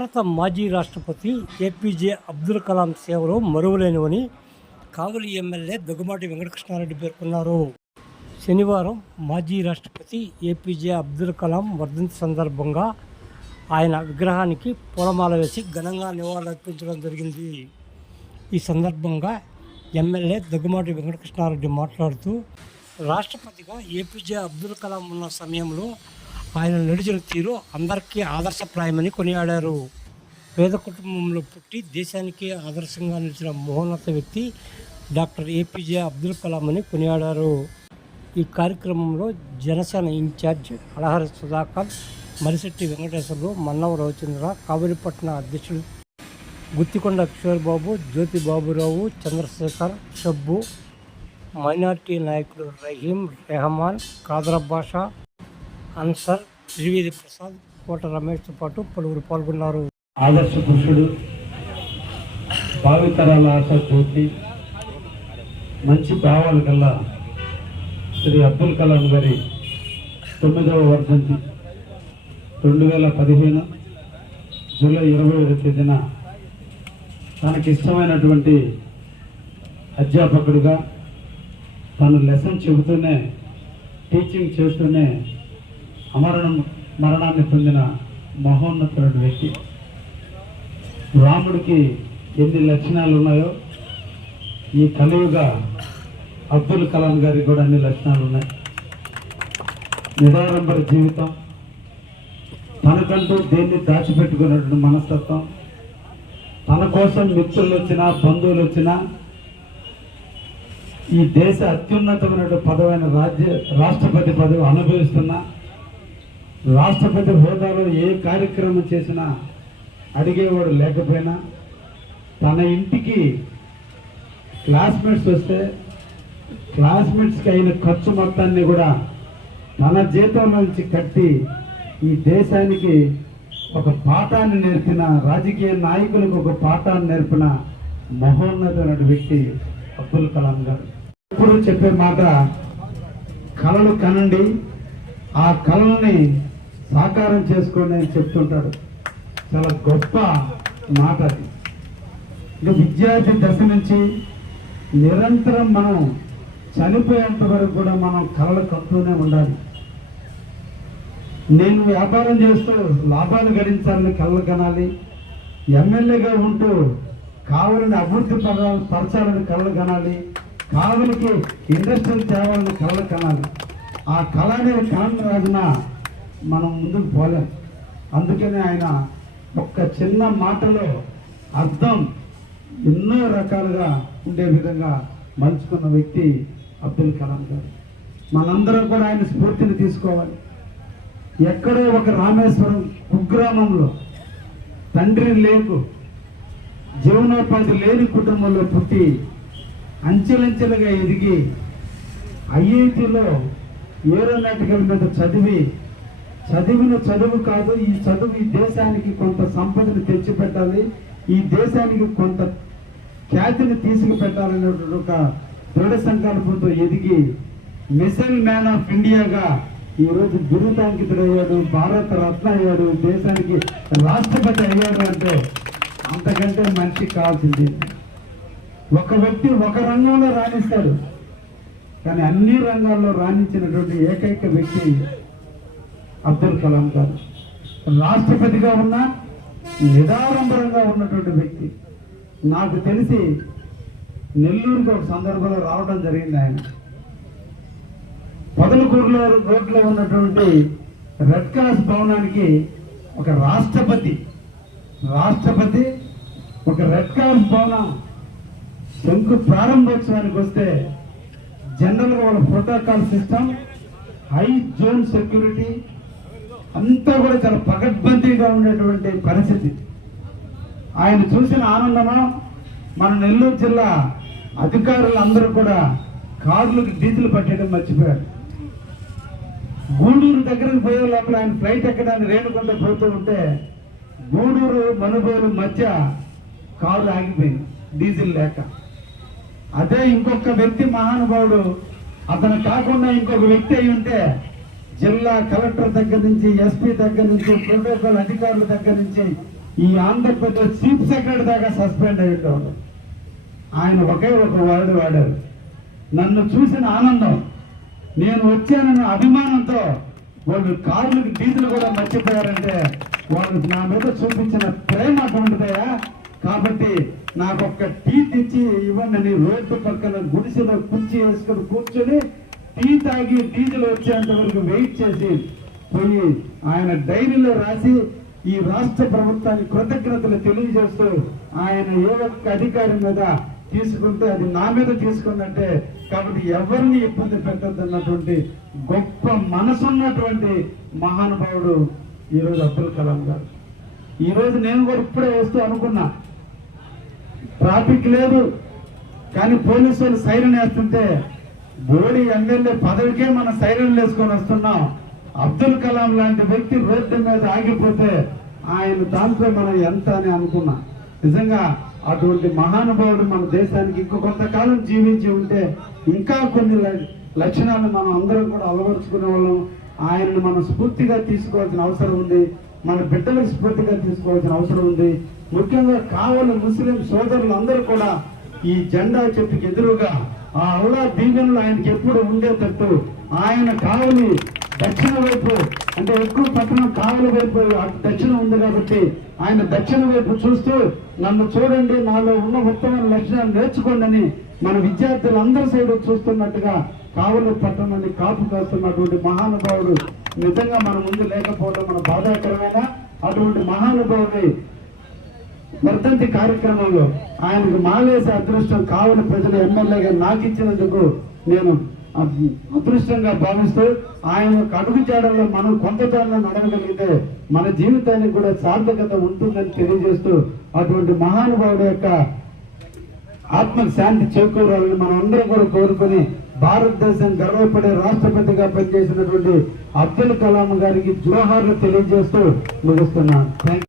భారత మాజీ రాష్ట్రపతి ఏపీజే అబ్దుల్ కలాం సేవలు మరువలేనివని కావలి ఎమ్మెల్యే దగ్గుమాటి వెంకటకృష్ణారెడ్డి పేర్కొన్నారు. శనివారం మాజీ రాష్ట్రపతి ఏపీజే అబ్దుల్ కలాం వర్ధంతి సందర్భంగా ఆయన విగ్రహానికి పూలమాల వేసి ఘనంగా నివాళులర్పించడం జరిగింది. ఈ సందర్భంగా ఎమ్మెల్యే దగ్గుమాటి వెంకటకృష్ణారెడ్డి మాట్లాడుతూ రాష్ట్రపతిగా ఏపీజే అబ్దుల్ కలాం ఉన్న సమయంలో ఆయన నడిచిన తీరు అందరికీ ఆదర్శప్రాయమని కొనియాడారు. పేద కుటుంబంలో పుట్టి దేశానికి ఆదర్శంగా నిలిచిన మహోన్నత వ్యక్తి డాక్టర్ ఏపీజే అబ్దుల్ కలాం అని కొనియాడారు. ఈ కార్యక్రమంలో జనసేన ఇన్ఛార్జ్ అలహరి సుధాకర్ మరిశెట్టి వెంకటేశ్వర్లు మన్నవ రవిచంద్ర కావేరిపట్నం అధ్యక్షుడు గుత్తికొండ కిషోర్ బాబు జ్యోతి బాబురావు చంద్రశేఖర్ షబ్బు మైనార్టీ నాయకుడు రహీం రెహమాన్ కాదరబాషా అన్సర్ త్రివేది ప్రసాద్ కోట రమేష్తో పాటు పలువురు పాల్గొన్నారు. ఆదర్శ పురుషుడు భావితరాల ఆశ జ్యోతి మంచి భావాలు కల్లా శ్రీ అబ్దుల్ కలాం గారి తొమ్మిదవ వర్ధంతి రెండు వేల పదిహేను జూలై ఇరవై ఐదు తేదీన తనకి ఇష్టమైనటువంటి అధ్యాపకుడిగా తను లెసన్ చెబుతూనే టీచింగ్ చేస్తూనే అమరణం మరణాన్ని పొందిన మహోన్నతుడు వ్యక్తి. రాముడికి ఎన్ని లక్షణాలు ఉన్నాయో ఈ కలియుగ అబ్దుల్ కలాం గారికి కూడా అన్ని లక్షణాలు ఉన్నాయి. నిరాడంబర జీవితం తనకంటూ దేన్ని దాచిపెట్టుకున్నటువంటి మనస్తత్వం తన కోసం మిత్రులు వచ్చినా బంధువులు వచ్చినా ఈ దేశ అత్యున్నతమైన పదవైన రాజ్య రాష్ట్రపతి పదవి అనుభవిస్తున్నా రాష్ట్రపతి హోదాలో ఏ కార్యక్రమం చేసినా అడిగేవాడు లేకపోయినా తన ఇంటికి క్లాస్మేట్స్ వస్తే క్లాస్మేట్స్కి అయిన ఖర్చు మొత్తాన్ని కూడా తన జీతం నుంచి కట్టి ఈ దేశానికి ఒక పాఠాన్ని నేర్పిన రాజకీయ నాయకులకు ఒక పాఠాన్ని నేర్పిన మహోన్నతమైన వ్యక్తి అబ్దుల్ కలాం గారు. ఎప్పుడు చెప్పే మాట కళలు కనండి ఆ కళల్ని సాకారం చేసుకోండి అని చెప్తుంటాడు చాలా గొప్ప మాట అది. ఇంకా విద్యార్థి దశ నుంచి నిరంతరం మనం చనిపోయేంత వరకు కూడా మనం కళలు కప్పుతూనే ఉండాలి. నేను వ్యాపారం చేస్తూ లాభాలు గడించాలని కళలు కనాలి. ఎమ్మెల్యేగా ఉంటూ కావలిని అభివృద్ధి పర- పరచాలని కళలు కనాలి. కావలికి ఇండస్ట్రీలు తేవాలని కళలు కనాలి. ఆ కళ అనేది కాను రాజున మనం ముందుకు పోలేం. అందుకనే ఆయన ఒక్క చిన్న మాటలో అర్థం ఎన్నో రకాలుగా ఉండే విధంగా మలుచుకున్న వ్యక్తి అబ్దుల్ కలాం గారు. మనందరం కూడా ఆయన స్ఫూర్తిని తీసుకోవాలి. ఎక్కడో ఒక రామేశ్వరం కుగ్రామంలో తండ్రి లేకు జీవనోపాధి లేని కుటుంబంలో పుట్టి అంచెలంచెలుగా ఎదిగి ఐఐటిలో ఏరోనాటికల్ మీద చదివి చదివిన చదువు కాదు ఈ చదువు ఈ దేశానికి కొంత సంపదను తెచ్చిపెట్టాలి. ఈ దేశానికి కొంత ఖ్యాతిని తీసుకుపెట్టాలనేటువంటి ఒక దృఢ సంకల్పంతో ఎదిగి మిషన్ మ్యాన్ ఆఫ్ ఇండియాగా ఈరోజు బిరుదాంకితుడయ్యాడు భారత రత్న అయ్యాడు దేశానికి రాష్ట్రపతి అయ్యాడు అంటే అంతకంటే మనిషికి కావాల్సింది. ఒక వ్యక్తి ఒక రంగంలో రాణిస్తాడు. కానీ అన్ని రంగాల్లో రాణించినటువంటి ఏకైక వ్యక్తి అబ్దుల్ కలాం గారు. రాష్ట్రపతిగా ఉన్న నిరాడంబరంగా ఉన్నటువంటి వ్యక్తి. నాకు తెలిసి నెల్లూరుకి ఒక సందర్భంలో రావడం జరిగింది ఆయన. పదలకూరులో రోడ్లో ఉన్నటువంటి రెడ్ క్రాస్ భవనానికి ఒక రాష్ట్రపతి రాష్ట్రపతి ఒక రెడ్ క్రాస్ భవనం శంకు ప్రారంభోత్సవానికి వస్తే జనరల్గా వాళ్ళ protocol system high zone security అంతా కూడా చాలా పకడ్బందీగా ఉండేటువంటి పరిస్థితి. ఆయన చూసిన ఆనందమా? మన నెల్లూరు జిల్లా అధికారులందరూ కూడా కార్లకు డీజిల్ పట్టేయడం మర్చిపోయారు. గూడూరు దగ్గరకు పోయే లోపల ఆయన ఫ్లైట్ ఎక్కడానికి రేణుకుంట పోతూ ఉంటే గూడూరు మనుగోలు మధ్య కారు ఆగిపోయింది డీజిల్ లేక. అదే ఇంకొక వ్యక్తి మహానుభావుడు అతను కాకుండా ఇంకొక వ్యక్తి అయి ఉంటే జిల్లా కలెక్టర్ దగ్గర నుంచి ఎస్పీ దగ్గర నుంచి ప్రోటోకాల్ అధికారుల దగ్గర నుంచి ఈ ఆంధ్రప్రదేశ్ చీఫ్ సెక్రటరీ దాకా సస్పెండ్ అయ్యేటోడు ఆయన ఒకే ఒక వర్డ్ వాడారు. నన్ను చూసిన ఆనందం నేను వచ్చానన్న అభిమానంతో వాళ్ళు కార్లకు డీజిల్ కూడా మర్చిపోయారంటే వాళ్ళు నా మీద చూపించిన ప్రేమ అటువంటిదయా కాబట్టి నాకు ఒక్క టీ తెచ్చి ఇవ్వండి రోడ్డు పక్కన గుడిసెలో కుర్చీ వేసుకొని కూర్చొని టీ తాగి డీజిల్ వచ్చేంత వరకు వెయిట్ చేసి పోయి ఆయన డైరీలో రాసి ఈ రాష్ట్ర ప్రభుత్వానికి కృతజ్ఞతలు తెలియజేస్తూ ఆయన ఏ ఒక్క అధికారి మీద తీసుకుంటే అది నా మీద తీసుకుందంటే కాబట్టి ఎవరిని ఇబ్బంది పెట్టద్దన్నటువంటి గొప్ప మనసున్నటువంటి మహానుభావుడు ఈరోజు అబ్దుల్ కలాం గారు. ఈరోజు నేను కూడా ఇప్పుడే వస్తూ అనుకున్నా. ట్రాఫిక్ లేదు కానీ పోలీసు వాళ్ళు సైరన్ వేస్తుంటే బోడి ఎమ్మెల్యే పదవికే మనం సైరన్ వేసుకొని వస్తున్నాం. అబ్దుల్ కలాం లాంటి వ్యక్తి రోడ్డు మీద ఆగిపోతే ఆయన దాంట్లో మనం ఎంత అని అనుకున్నా. నిజంగా అటువంటి మహానుభావుడు మన దేశానికి ఇంకో కొంతకాలం జీవించి ఉంటే ఇంకా కొన్ని లక్షణాలు మనం అందరం కూడా అలవరుచుకునే వాళ్ళం. ఆయనను మనం స్ఫూర్తిగా తీసుకోవాల్సిన అవసరం ఉంది. మన బిడ్డలకు స్ఫూర్తిగా తీసుకోవాల్సిన అవసరం ఉంది. ముఖ్యంగా కావలి ముస్లిం సోదరులు అందరూ కూడా ఈ జెండా చెట్టుకి ఎదురుగా ఆ అల్లా దీవెనలు ఆయనకి ఎప్పుడు ఉండేటట్టు ఆయన కావలి దక్షిణ వైపు అంటే ఎక్కువ పట్టణం కావలి వైపు దక్షిణ దక్షిణం ఉంది కాబట్టి ఆయన దక్షిణ వైపు చూస్తూ నన్ను చూడండి నాలో ఉన్న ఉత్తమ లక్షణాలు నేర్చుకోండి అని మన విద్యార్థులందరి సైడ్ చూస్తున్నట్టుగా కావలి పట్టణాన్ని కాపు కాస్తున్నటువంటి మహానుభావుడు నిజంగా మన ముందు లేకపోవడం మన బాధాకరమైన అటువంటి మహానుభావుని వర్ధంతి కార్యక్రమంలో ఆయనకు మాలేసే అదృష్టం కావని ప్రజలు ఎమ్మెల్యేగా నాకు ఇచ్చినందుకు నేను అదృష్టంగా భావిస్తూ ఆయన యొక్క అడుగు మనం కొంత జాడలో నడవగలిగితే మన జీవితానికి కూడా సార్థకత ఉంటుందని తెలియజేస్తూ అటువంటి మహానుభావుడు యొక్క ఆత్మకు శాంతి చేకూరాలని మనం అందరం కూడా కోరుకొని భారతదేశం గర్వపడే రాష్ట్రపతిగా పనిచేసినటువంటి అబ్దుల్ కలాం గారికి జోహార్లు తెలియజేస్తూ ముగిస్తున్నాను. థ్యాంక్